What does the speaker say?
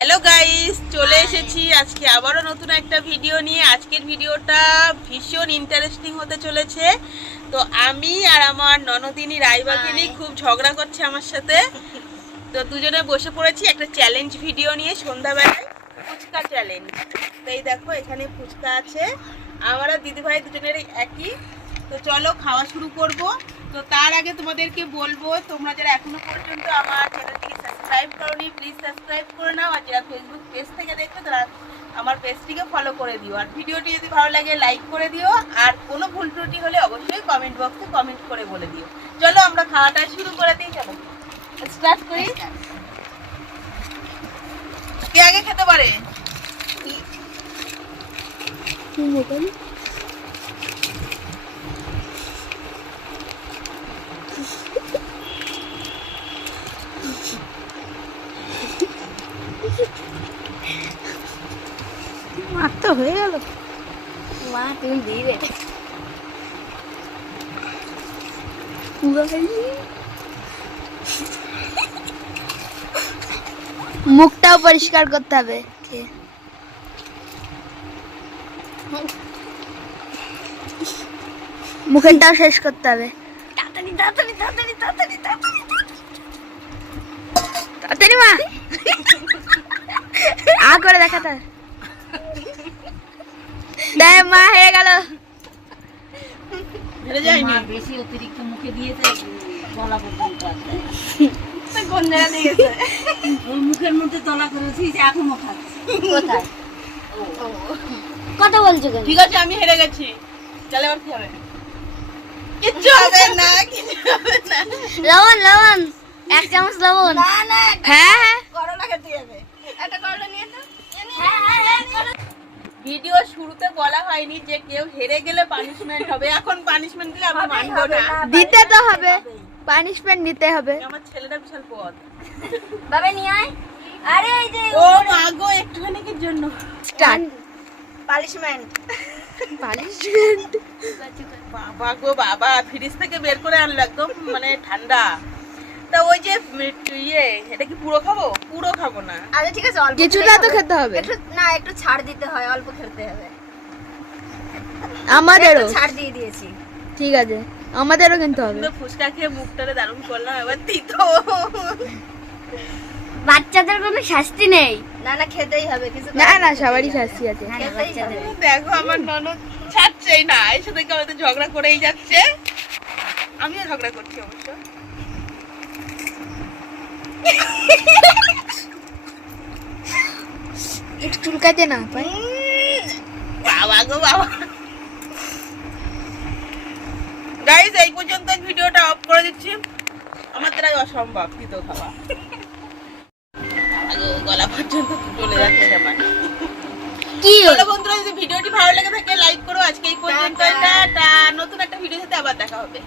Hello guys চলে এসেছি আজকে আবারও নতুন একটা ভিডিও নিয়ে। আজকের ভিডিওটা ভীষণ ইন্টারেস্টিং হতে চলেছে। তো আমি আর আমার ননদিনী রায়বাগিনী খুব ঝগড়া করছে আমার সাথে। তো দুজনে বসে পড়েছি একটা চ্যালেঞ্জ ভিডিও নিয়ে সন্ধ্যাবেলায়। ফুচকা চ্যালেঞ্জ তো এই দেখো এখানে ফুচকা আছে। আমার আর দিদিভাই দুজনেরই একই। তো চলো খাওয়া শুরু করব। তো তার আগে তোমাদেরকে বলব তোমরা যারা এখনও পর্যন্ত আমার চ্যানেলটিকে সাবস্ক্রাইব করোনি প্লিজ সাবস্ক্রাইব করে নাও। আর যারা ফেসবুক পেজ থেকে দেখছ তারা আমার পেজটিকে ফলো করে দিও। আর ভিডিওটি যদি ভালো লাগে লাইক করে দিও। আর কোনো ভুল ত্রুটি হলে অবশ্যই কমেন্ট বক্সে কমেন্ট করে বলে দিও। চলো আমরা খাওয়াটা শুরু করে দিই চলো। স্টার্ট করি। কে আগে খেতে পারে? মার তো হয়ে গেল। মা তুমি দিবে। মুখটাও পরিষ্কার করতে হবে। মুখেরটাও শেষ করতে হবে। তাড়াতাড়ি তাড়াতাড়ি তাড়াতাড়ি তাড়াতাড়ি তাড়াতাড়ি। তাড়াতাড়ি মা। আ করে দেখাতে হবে। মা হয়ে গেল। বেশি অতিরিক্ত মুখে দিয়েছে তলা পর্যন্ত কোন জায়গা দিয়ে গেছে। ওই মুখের মধ্যে তলা করেছি যে এখনও খাচ্ছে। কোথায়? কথা বলছো কেন? ঠিক আছে আমি হেরে গেছি। চলে এবার কি হবে? কিচ্ছু হবে না কিছু হবে না। লবণ লবণ। এক চামচ লবণ। না না হ্যাঁ হ্যাঁ করলা খেতে হবে একটা করলা নিয়ে তো হ্যাঁ, ভিডিও শুরুতে বলা হয়নি যে কেউ হেরে গেলে পানিশমেন্ট হবে। এখন পানিশমেন্ট দিলে আমি মানবো না। দিতে তো হবে। পানিশমেন্ট দিতে হবে। আমার ছেলেটা বিশাল পথ। বাবে নিয়ে আয়। আরে এই যে ও মা গো একটুখানি কি জন্য। স্টার্ট পানিশমেন্ট পানিশমেন্ট বাবা গো বাবা। ফ্রিজ থেকে বের করে আনলো একদম মানে ঠান্ডা। তা ওই যে ইয়ে এটা কি পুরো খাব? পুরো খাব না। আচ্ছা ঠিক আছে অল্প কিছুটা তো খেতে হবে। একটু না একটু ছাড় দিতে হয় অল্প খেতে হবে। আমাদেরও। ছাড় দিয়ে দিয়েছি। ঠিক আছে আমাদেরও কিন্তু হবে। ফুচকা খেয়ে মুখটারে দারুণ করলাম এবার তিতো। বাচ্চাদের কোনো শাস্তি নেই। না না খেতেই হবে কিছু না না সবারই শাস্তি আছে। হবে। দেখো আমার ননদ ছাড়ছেই না এসে থেকে আমাদের ঝগড়া করেই যাচ্ছে। আমিও ঝগড়া করছি অবশ্য। একটু চুলকাতে না পাই। বাবা গো বাবা। গাইজ এই পর্যন্ত ভিডিওটা অফ করে দিচ্ছি। আমার দ্বারাই অসম্ভব তিতো খাওয়া। গলা পর্যন্ত চলে যাচ্ছে আমার। কি? চলো বন্ধুরা যদি ভিডিওটি ভালো লেগে থাকে লাইক করো। আজকে এই পর্যন্ত। এটা নতুন একটা ভিডিও সাথে আবার দেখা হবে।